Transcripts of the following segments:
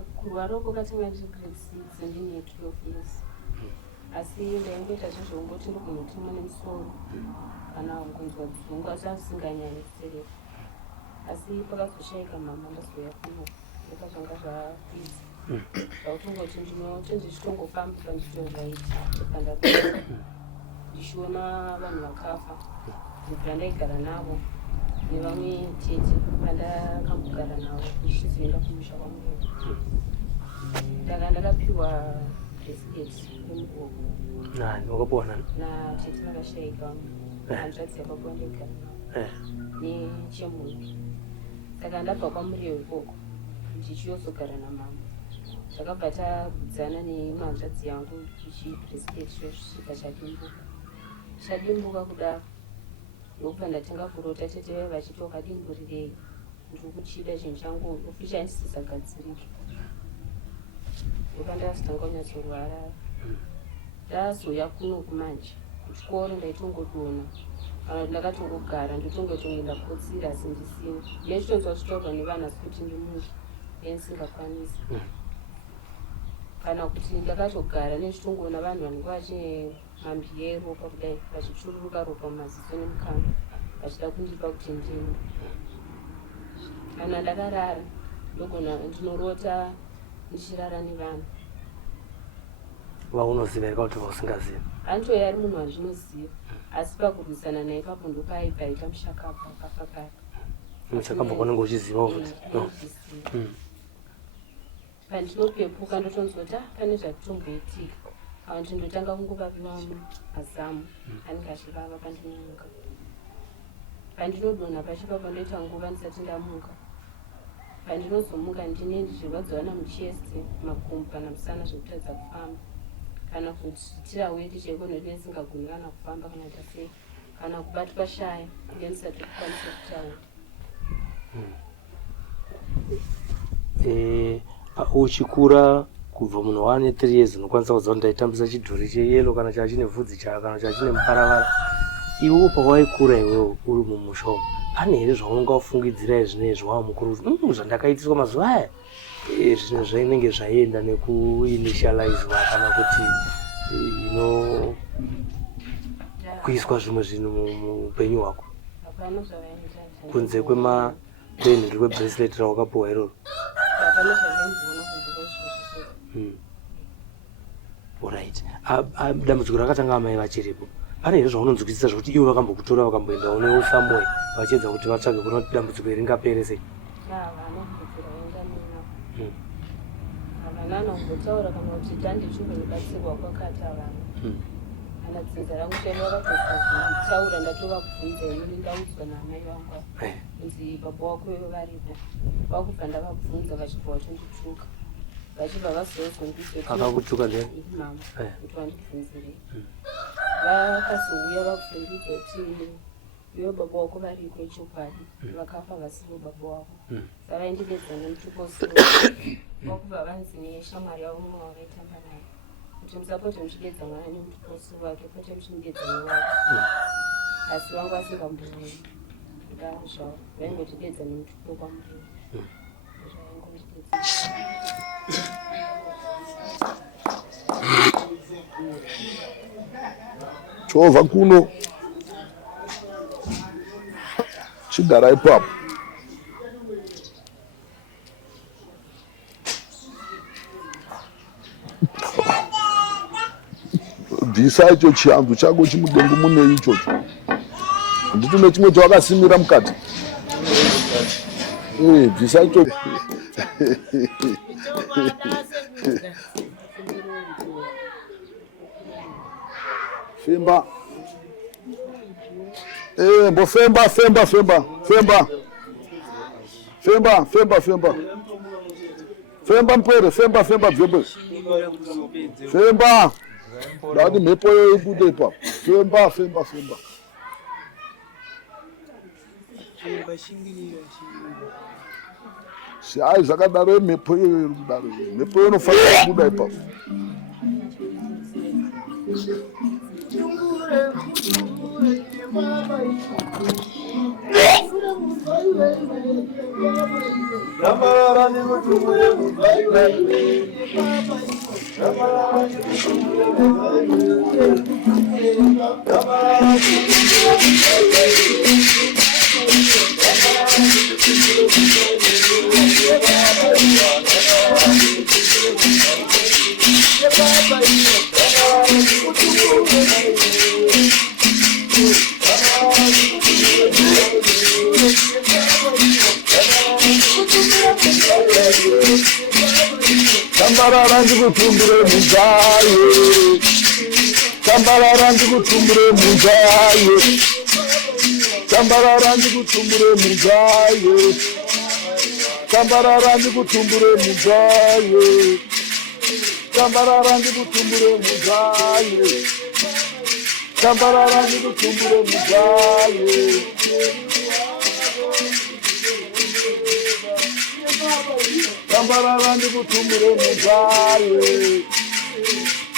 kurwara kwakatanga grade 6 ndine 12 years. Asi ndaingoita zvezvongoti ndokunotimwa nemusoro kana kunzwa dzungu asi asinganyanyi kusereka. Asi pakazoshaika mama ndazoya kuno ndakazvanga zvakwidza zvakutongoti ndichitongofamba pandichitoraiti pandakura ndichiona vanhu vakafa ndibva ndaigara navo nevamwe tete pandakambogara navo ndichizoenda kumusha kwamurero. Ndakapiwa bhisiketi yemugogo wakapona natete vakashayika hanzvadzi yakapiwa ndaigara navo nechemhuri. Saka ndabva kwamurero ikoko ndichiyozogara namama. Takabva tagudzana nehanzvadzi yangu ichibhisiketi chosvika chadimbuka kudaro ndokubva ndatenga kurota tete vaiva vachiti wakadimburirei ndiri kuchida chinhu changu ofishi handisisagadzirike. Ndokandazotanga kunyatsorwara ndazoya kuno kumanje kuchikoro ndaitongodona kana kuti ndakatongogara ndotongoenda kotsira asi ndisina ndechitonzwa zvitorwa nevana kuti ndimuke ndisingakwanisi kana kuti ndakatogara nechitongona vanhu vanenge vachine mambiyero pakudai vachichururuka ropa mumaziso nemukanda vachida kundipa kuti ndimwe. Kana ndakarara ndinorota ndichirara nevanhu vaunoziva kuti vausingazivi. Antoye ari munhu wandinoziva asi pakurwisana naye papo ndopaipaita mushakabva akafa kare. Mushakabva kwanenge uchiziva kuti pandinopepuka ndotonzwa kuti pane zvatitomboitika vantu ndotanga kungovapiwa mazamu anenge achivava pandinomuka. Pandinodonha pachipapo ndoita nguva ndisati ndamuka. Pandinozomuka ndine ndichirwadziwa namuchesti makumbo kana musana zvekutadza kufamba kana kuti tiraweti chaiko nekuti ndisingagoni kana kufamba kana kuita sei kana kubatwa shaya ndendisati kukwanisa kutaura. Uchikura kubva munhu wane 3 years unokwanisa kuziva kuti ndaitambisa chidhori cheyelo kana chachine vhudzi kana chachine muparavara. Iwe pawaikura iwewe uri mumusha umu pane here zvaunonga ufungidzira zvinezvi wava mukuru zvandakaitiswa mazuva aya zvimwe zvainenge zvaienda nekuinitializwa kana kuti kuiswa zvimwe zvinhu muupenyu hwako kunze kwemanhenheri kwebracelet rawakapiwa iroro? Alright. Dambudziko rakatanga amai vachiripo pane here zvaunonzwisisa zvokuti ivo vakambokutora vakamboendawo newo somewhere vachiedza kuti vatsvage kuona kuti dambudziko ringapere sei? Vanongotaura kana kuti tandichinobatsirwa kwakati vanhu kana dzinza rangu chairo vakatotaura ndatova kubvunza inini ndaudzwa naamai vangu kunzi baba wako ivo varipo vakubva ndavabvunza vachibva vachondituka vachibva vazozondiakakutuka ndeni mama kuti vandibvunzirei vakazouya vakuzondidza kuti iwe baba wako variko ichokwadi vakafa vasivo baba wako savaindidedza nemutukosi vakubva vanzi neshamwari yavo mumwe wavaitamba naye kuti musapote muchidedza mwana nemutukosi wake pote muchimudedza newake asi vangu vasingamboi kudaro zvavo vaingotidedza nemutuko kwamuriro chovha kuno chigara ipapo bvisa icho chihanzu chako chimudengu mune ichocho handiti nechimwe chawakasimira mukati bvisa icho femba mbofemba femba femba femba femba femba femba femba mpwere femba femba bvembe femba ndati mhepo yo ibude ipapo femba femba femba hai zvakadaro mhepo iyo iri kudaro mhepo iyo inofanira kubuda ipapo Tambarara ndikutumbire mugaye, tambarara ndikutumbire mugaye, tambarara ndikutumbire mugaye, tambarara ndikutumbire mugaye, tambarara ndikutumbire mugaye, tambarara ndikutumbire mugaye. Tambarara ndikutumbire mugaye,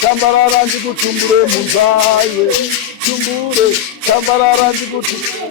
tambarara ndikutumbire mugaye, tumbure, tambarara ndikutumbire.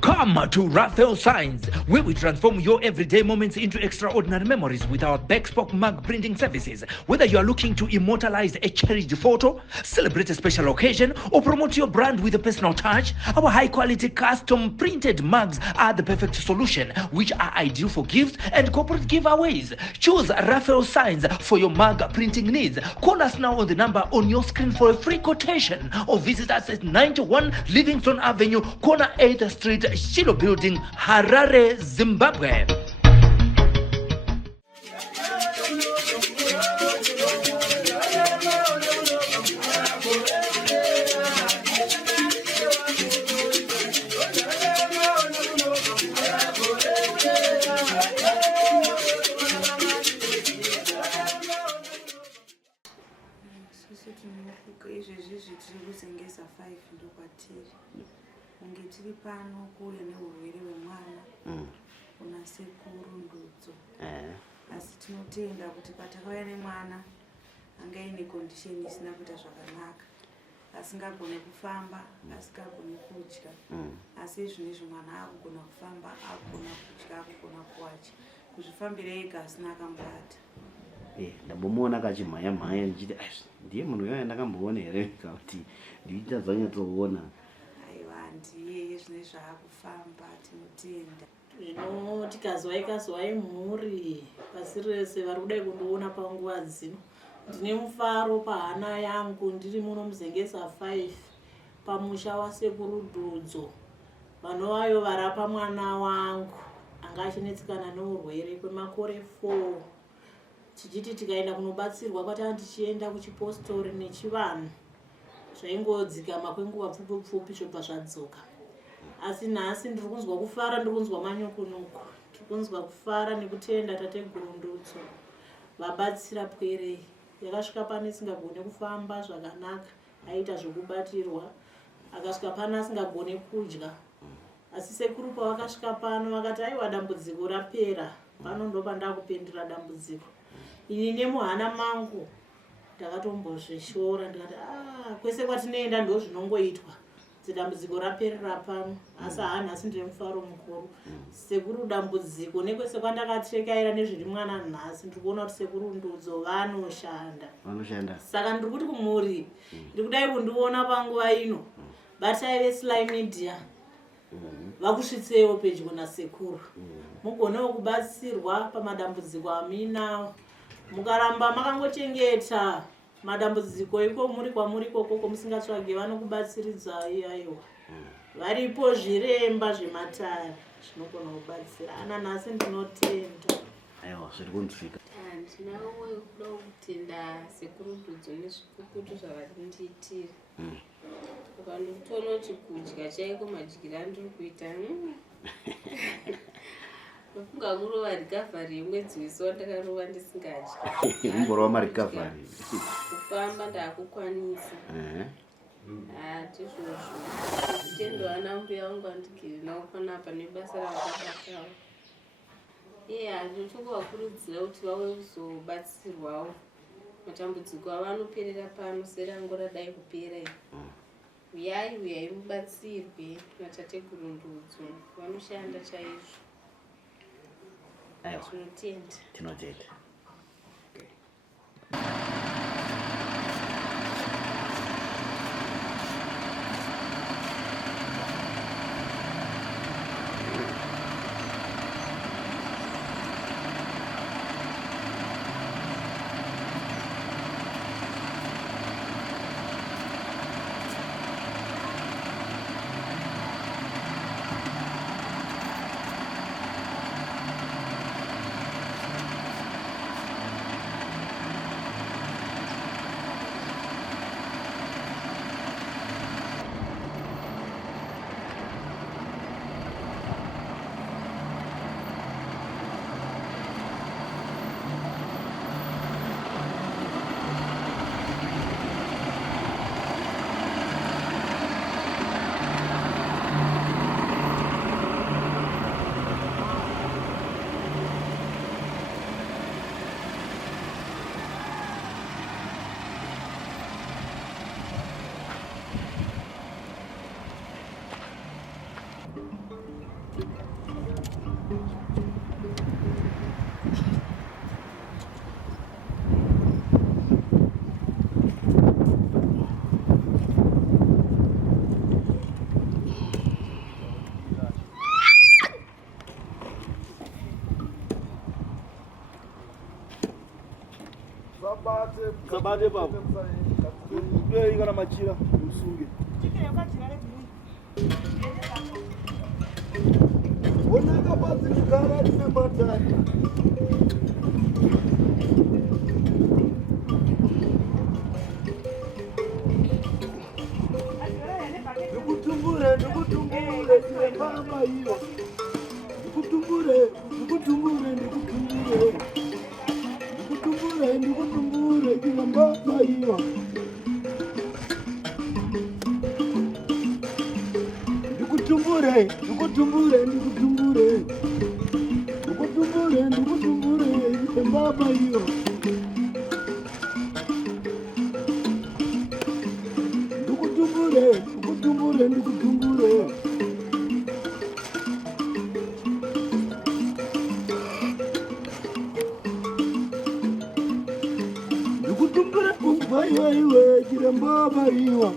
Come to Raphael Signs, where we transform your everyday moments into extraordinary memories with our bespoke mug printing services. Whether you are looking to immortalize a cherished photo, celebrate a special occasion, or promote your brand with a personal touch, our high-quality custom printed mugs are the perfect solution, which are ideal for gifts and corporate giveaways. Choose Raphael Signs for your mug printing needs. Call us now on the number on your screen for a free quotation, or visit us at 91 Livingston Avenue, corner 8th Street, Shilo Building, Harare, Zimbabwe. Kunge tiri pano kuuya neurwere hwemwana kuna sekuru Ndudzo. Asi tinotenda kuti patakauya nemwana anga ine condition isina kuita zvakanaka, asingagone kufamba, asingagone kudya, asi zvinezvi mwana akugona kufamba, akugona kudya, akugona kuwacha, kuzvifambira ega asina akambobata. Ndabomuona kachimhaya-mhaya ndichiti ndiye munhu uyoyo ndakamboona here kuti ndiita zvanyatsoona. Ndiye zvine zvaakufamba, tinotenda. Zvino tikazwa ikazwa imhuri pasi rese vari kudai kundoona panguva dzino. Ndine mufaro pahana yangu ndiri muno Muzengesa 5 pamusha wasekuru Ndudzo. Vanovayo varapa mwana wangu anga achinetsikana neurwere kwemakore 4. Tichiti tikaenda kunobatsirwa kwati tichienda kuchipostori nechivanhu zvaingodzikama kwenguva pfupi zvobva zvadzoka. Asi nhasi ndiri kunzwa kufara, ndiri kunzwa manyokunyoku, ndiri kunzwa kufara nekutenda tateguru Ndudzo vabatsira pwerei. Yakasvika pano isingagone kufamba zvakanaka, aita zvokubatirwa, akasvika pano asingagone kudya. Asi sekuru pavakasvika pano vakati aiwa dambudziko rapera, pano ndo pandakupindura dambudziko. Ini nemuhana mangu ndakatombozvishora ndikati kwese kwatinoenda ndo zvinongoitwa, dambudziko raperera pano. Asi nhasi ndine mufaro mukuru. Sekuru dambudziko nekwese kwandakatsvekaira nezviri mwana nhasi ndiri kuona kuti sekuru Ndudzo vanoshanda. Saka ndiri kuti kumhuri ndiri kudai kundiona panguva ino, batai veSly Media vakusvitsewo pedyo nasekuru, mugonewo kubatsirwa pamadambudziko aminawo. Mukaramba makangochengeta madambudziko iko muri kwamuri koko musingatsvage vanokubatsiridzai. Aiwa, varipo zviremba zvematare zvinogona kubatsira. Nhasi ndinotenda. Aiwa, zviri kunzwika. Ndinawo kuda kutenda sekuru Ndudzo nezvikukutu zvavandiitira. Ukandotoona kuti kudya chaiko madyiro andiri kuita ndofunga kurova rikavhari yemwedzi wese wandakarova ndisingadyi. Umborova marikavhari. Kufamba ndaakukwanisa. Tizvozvo tendo ana mbuya wangu andigiri nawo panapa nebasa ravakabatawo. Ndotokuvakurudzira kuti vave kuzobatsirwawo matambudziko avanoperera pano serango radai kupera uyai mubatsirwe matateguru Ndudzo vanoshanda chaizvo. Tinotenda. Sabate baba. Ndio iko na machira usunge. Ona kabazi nikara nimepata. Nikutumbure mama hiyo. Nikutumbure. Nikutumbure kila mama hiyo. Nikutumbure kila mama hiyo. Nikutumbure. Vai, giramba iwa.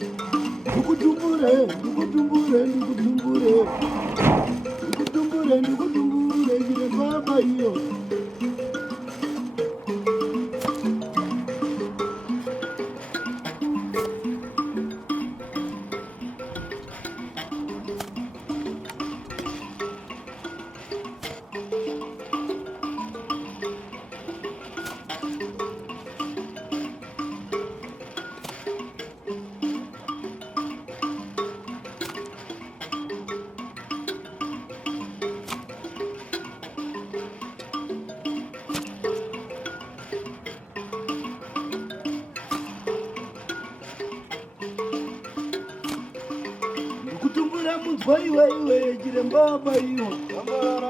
Nikutumbure, giramba iwa. Vai, giramba iwa.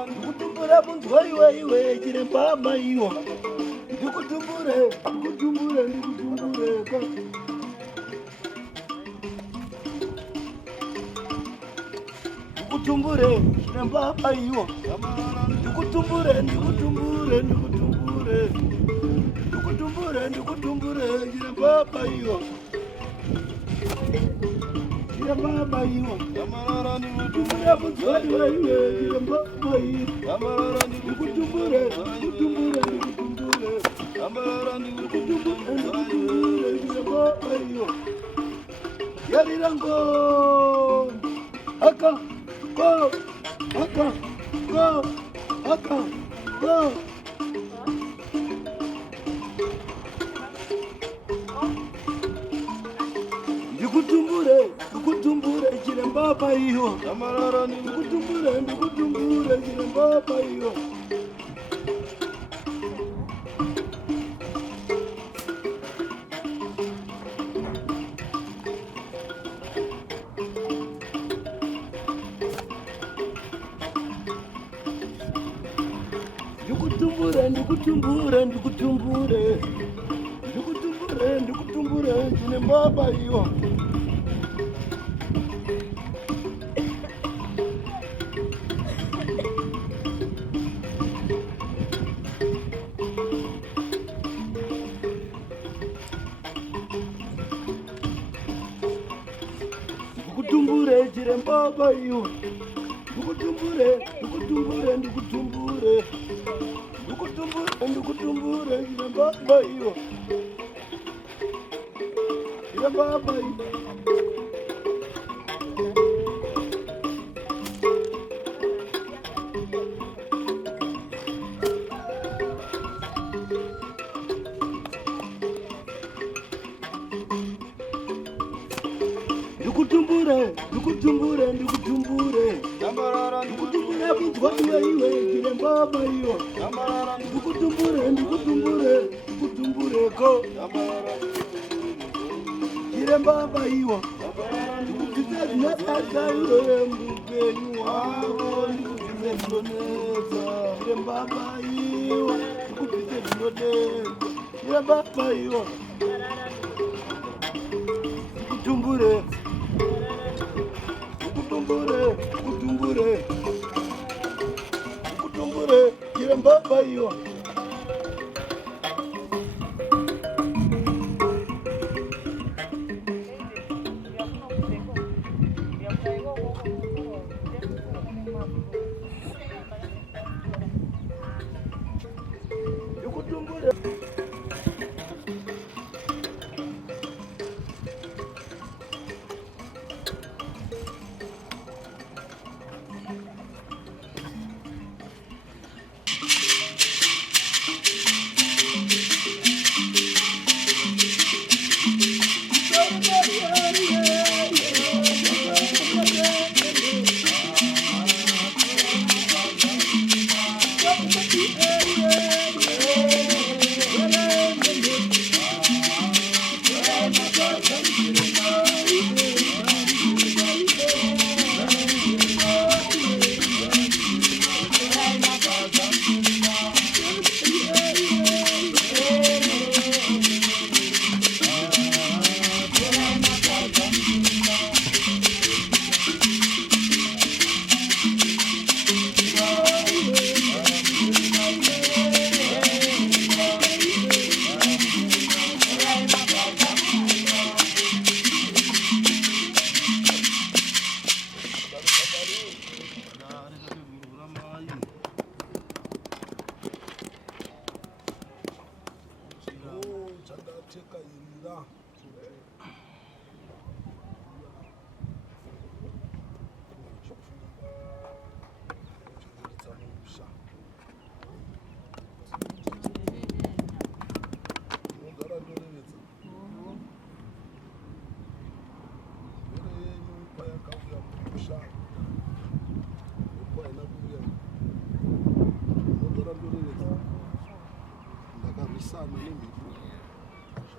Nikutumbura muntu vai, giramba iwa. Nikutumbure. Nikutumbure, giramba iwa. Nikutumbure, giramba iwa. Giramba iwa. Nikutumbura muntu vai, giramba iwa. Nikutumbure. Yarirango. Aka. Go. Nikutumbure giramba iwa. Nikutumbure giramba iwa. Nikutumbure. ndikutumbure ndine mbaba iyo. Ndikutumbure ndine mbaba iyo. Ndikutumbure ndine mbaba iyo. Ndine mbaba iyo. Ndikutumbure kunzwa iwe ndine mbaba iyo. Ndikutumbure ko ndine mbaba iyo. Ndikubvisa zvinodadza iwe mupenyu hwako. Ndikubvisa zvinonetsa ndine mbaba iyo. Ndikubvisa zvinonetsa ndine mbaba iyo. Ndikutumbure ndine mbaba iyo.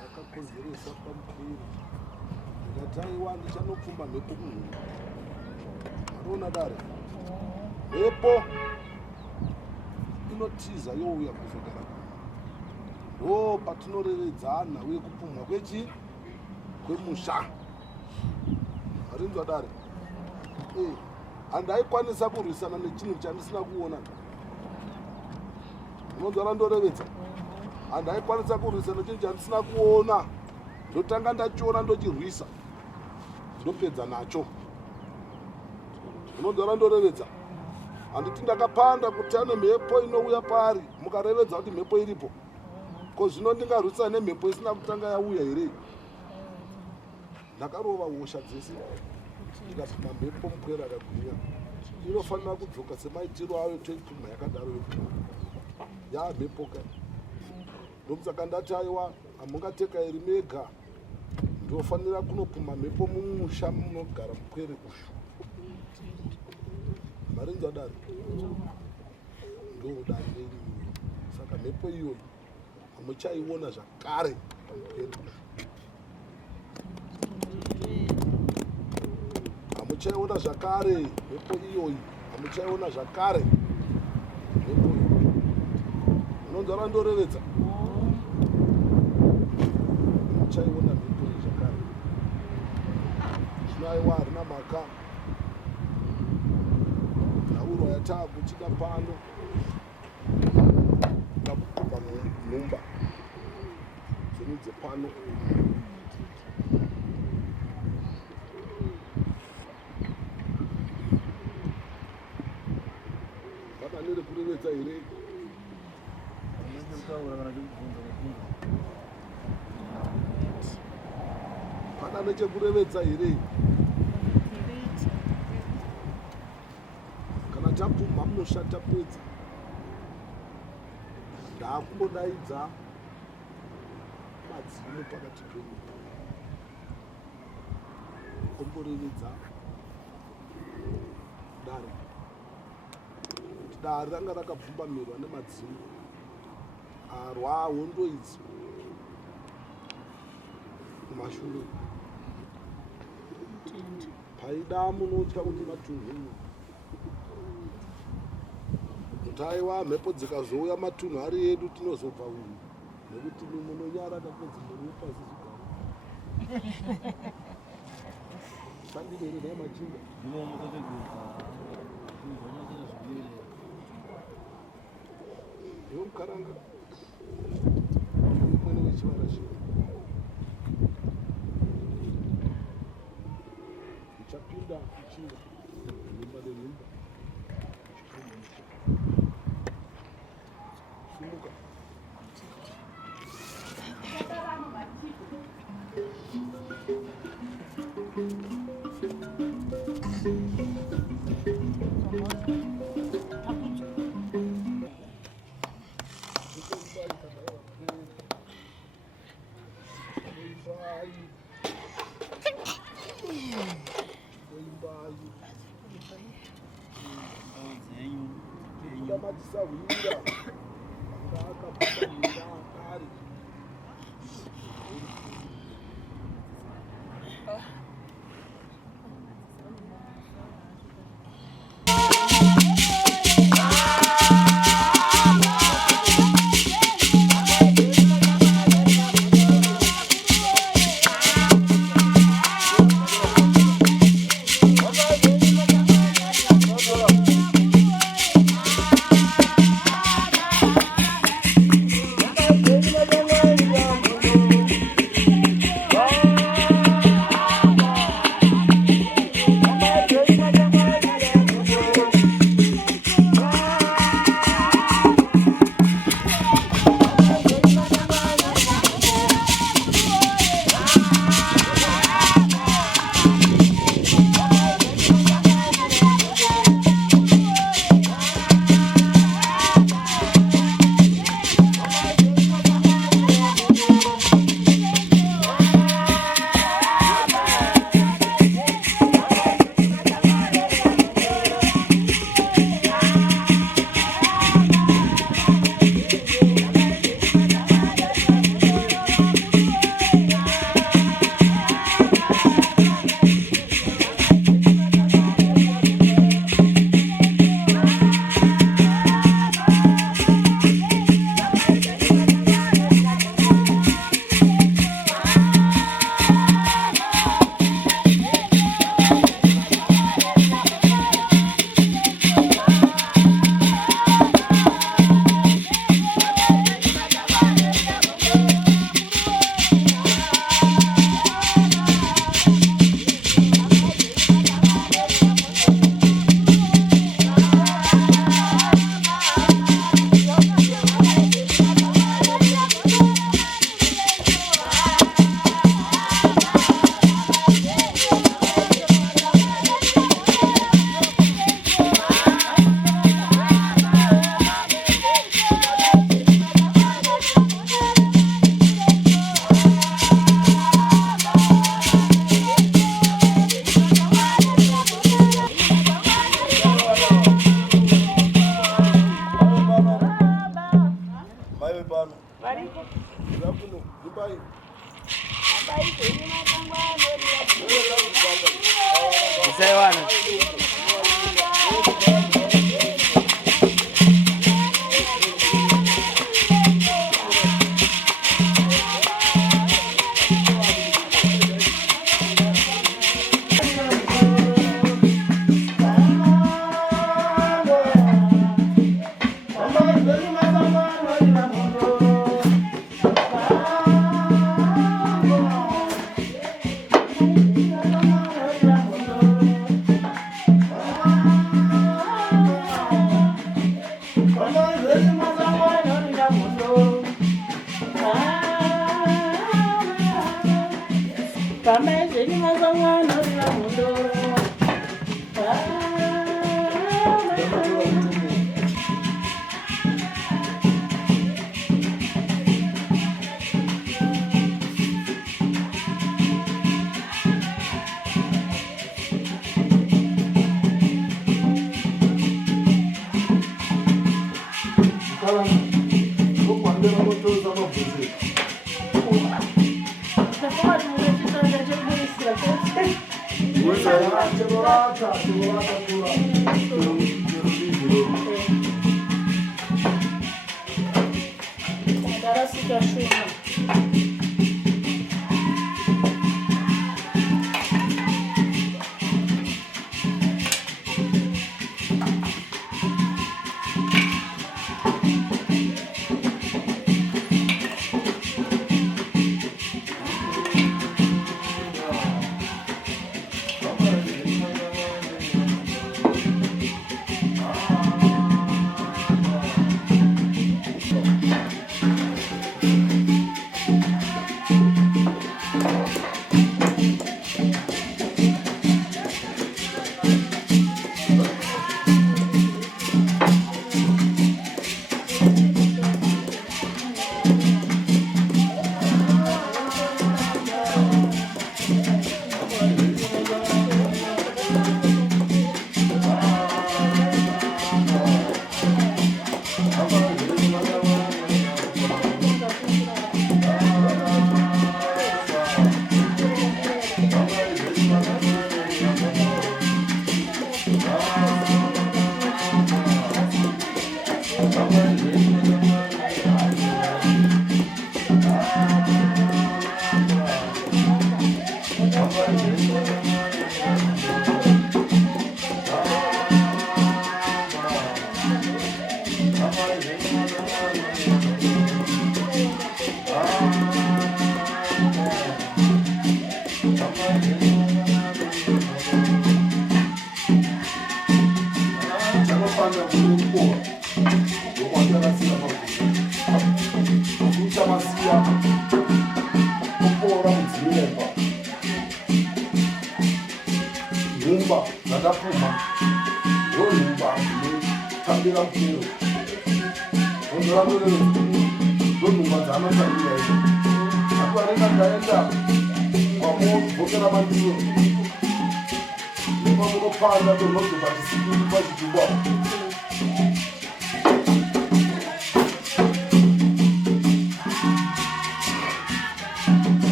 Zvakakonzeresa pamupiri ndikataiwa ndichanopfumba mhepo kunhu. Anoona dare mhepo inotiza youya kuzogara kuno. Ndo patinorevedzana uye kupumwa kwemusha. Harinzwa dare handaikwanisa kurwisana nechinhu chandisina kuona. Unonzwa randorevedza handaikwanisa kurwisa nechinhu chandisina kuona. Ndotanga ndachiona ndochirwisa ndopedza nacho. Unonzwa randorevedza handiti ndakapanda kuti ane mhepo inouya pari mukarevedza kuti mhepo iripo. Ko zvino ndingarwisa nemhepo isina kutanga yauya here? Ndakarova hosha dzese ndikapinda mhepo mukwera akagwinya. Inofanira kudzoka semaitiro ayo toipfuma yakadaro yopfuma. Mhepo ka ndomusaka ndati aiwa hamungateka iri mega. Ndofanira kunopfuma mhepo mumusha munogara mukwere ushu. Marinzwa dare ndodare renyu. Saka mhepo iyoyi hamuchaiona zvakare pamukwere ushu. Hamuchaiona zvakare mhepo iyoyi. Hamuchaiona zvakare mhepo iyoyi. Unonzwa randorevedza uchaiona mhepo zvakare. Zvino aiwa harina mhaka naurwa yataakuchida pano takukopa nhumba dzenyu dzepano. Pana nerekurevedza here? Pana nechekurevedza here? Kana tapfuma musha tapedza ndaakungodaidza madzino pakati penyu omborevedza dare kuti dare ranga rakapfumbamirwa nemadzino arwa hondo idzi kumashure paida munotya kuti matunhu kuti aiwa mhepo dzikazouya matunhu ari edu tinozobva uyu nekuti munonyara kakodzi muri pasi zvigaro sandinerera machinga iwo mukaranga mwene wechivarashira ichapinda kuchinga nhumba nenhumba sumuka matisahwira akaakapamira akare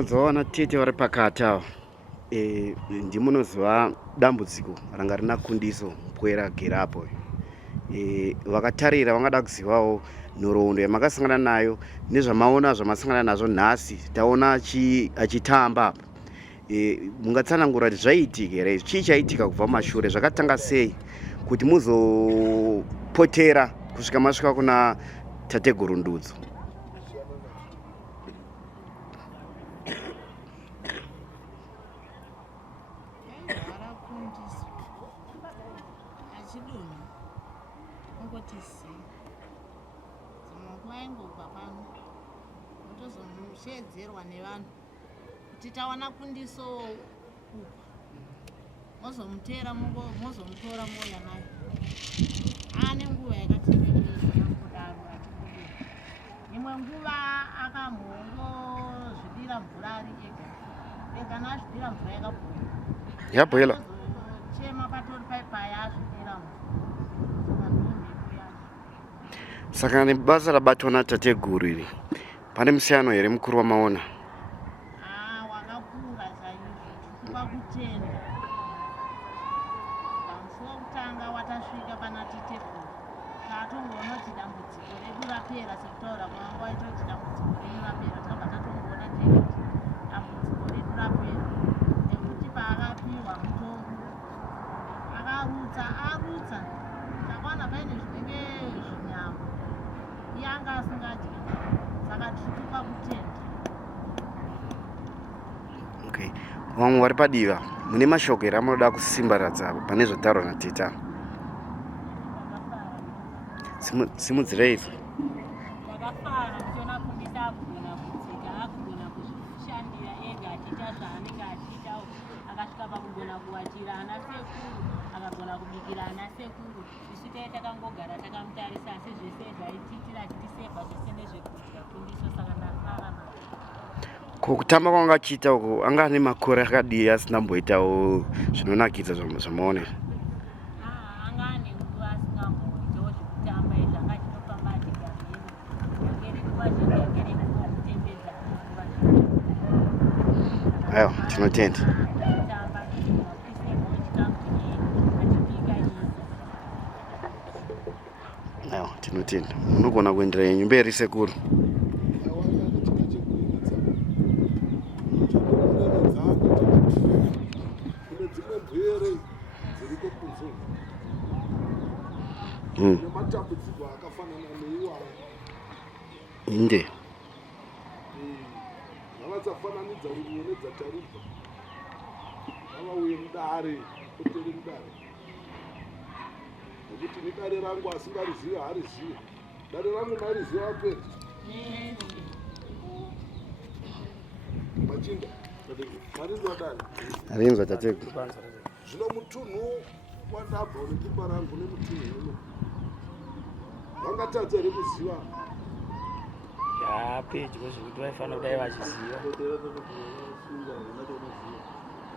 ndakambodzawana tete vari pakati avo ndimunoziva dambudziko ranga rina Kundiso Mpwera Gerapo. Vakatarira vangada kuzivawo nhoroondo yamakasangana nayo nezvamaona zvamasangana nazvo nhasi taona achitamba apa. Mungatsanangura kuti zvaiitika here, chii chaitika kubva mashure, zvakatanga sei kuti muzopotera kusvika masvika kuna tateguru Ndudzo? Shedzerwa nevanhu kuti tawana Kundiso mozomutera mozomutora moya naye ane nguva yakati kudaro achikudini. Imwe nguva akamhongozvidira mvura ari ega nazvidira mvura yakabhoila chema patori paipai azvidira mvura. Saka nebasa rabatwa natateguru iri pane musiyano here mukuru wamaona? Wakakura chaizvo chikupa kutenda. Pamusi wokutanga watasvika pana tateguru tatongoona kuti dambudziko redu rapera, sekutaura kwangu waita kuti dambudziko redu rapera, tobva tatongoona kuti dambudziko redu rapera nekuti paakapiwa mutombo akarutsa takaona paine zvinenge zvinyama iye anga asingadyi, saka tichikupa kutenda. Okay. Vamwe vari padiva mune mashoko here amunoda kusimbaradza pane zvotaurwa nateta? Simudzirei ife. Ndakafara kuchiona Kundiso akugona kudzika, akugona kuzvishandira ega achiita zvaanenge achiita, akasvika pakugona kuwatira ana sekuru, akagona kubikira ana sekuru. Isu taiye takangogara takamutarisa asi zvese zvaitiitira achitisevha zvese nezvekudya Kundiso, saka ndafara naye. Kutamba kwanga achiita uko anga ane makore akadii asina mboitawo zvinonakidza zvamaonera? Anga ane nguva asingamboitawo zvekutamba izvo, anga achitofamba achigamira ngeri nguva zhinji ngeri nguva kutembedza nguva zhinji. Aiwa, tinotenda. Aiwa, tinotenda. Munogona kuendera yenyu mberi sekuru. Nematambudziko akafanana neiwayo Inde vakatsafananidza ruruwo nedzataribva avauye mudare otere mudare nekuti nedare rangu asingarizive harizive, dare rangu marizive aperi machinda marinzwa dare arinzwa tateguru. zvino mutunhu wandabva netumba rangu nemutunhu uno vangatadza here kuziva pedyo zvekuti vaifanira kudai vachiziva.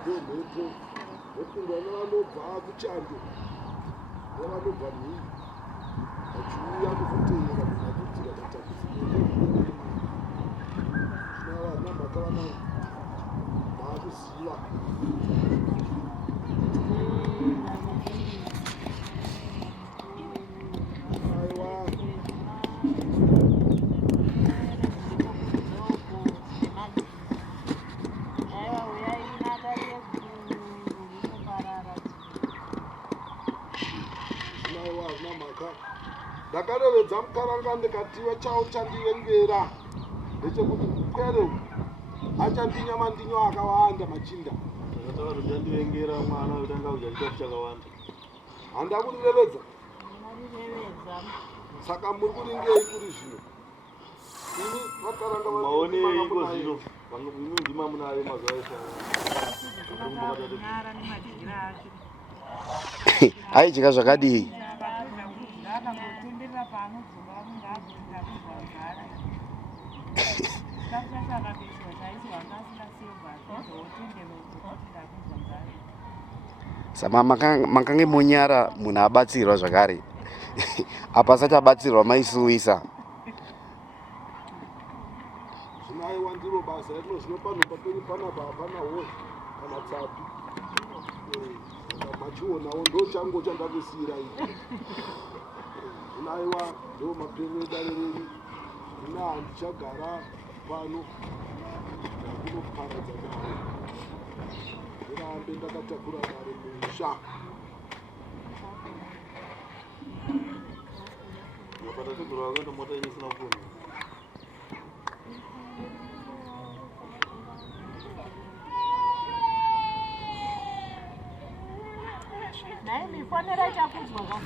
ndemhepo vopindwa nevanobva kuchando nevanobva nhii vachiuya kuzoteera kunakudzira matambudziko vana mhaka vanangu vaakuziva. Ndakarevedza mukaranga ndikatiwe chao chandivengera ndechekuti Mpwere achandinya mandinyo akawanda machinda. Ndivengera mwana utanga kujaita chakawanda. Handa kurirevedza. Saka muri kuringei kuri zvino. Ini vakaranga maone iko zvino. Vamwe ndima munare mazaisa. Aichika zvakadii? Sama makange munyara munhu abatsirwa zvakare apa asati abatsirwa maisuwisa. Zvino aiwa ndiro basa sainozino pano papeni panapa hapana hoi kana tsapi machionawo ndo changu chandakusiyira ii unaiwa ndo mapengo edare renyu una handichagara pano ndakunoparadza nawo ndirambe ndakatakura mari musha Napatatigura wakaenda mota yenyu isina kufuna. naye mifonera chakudzwa kwa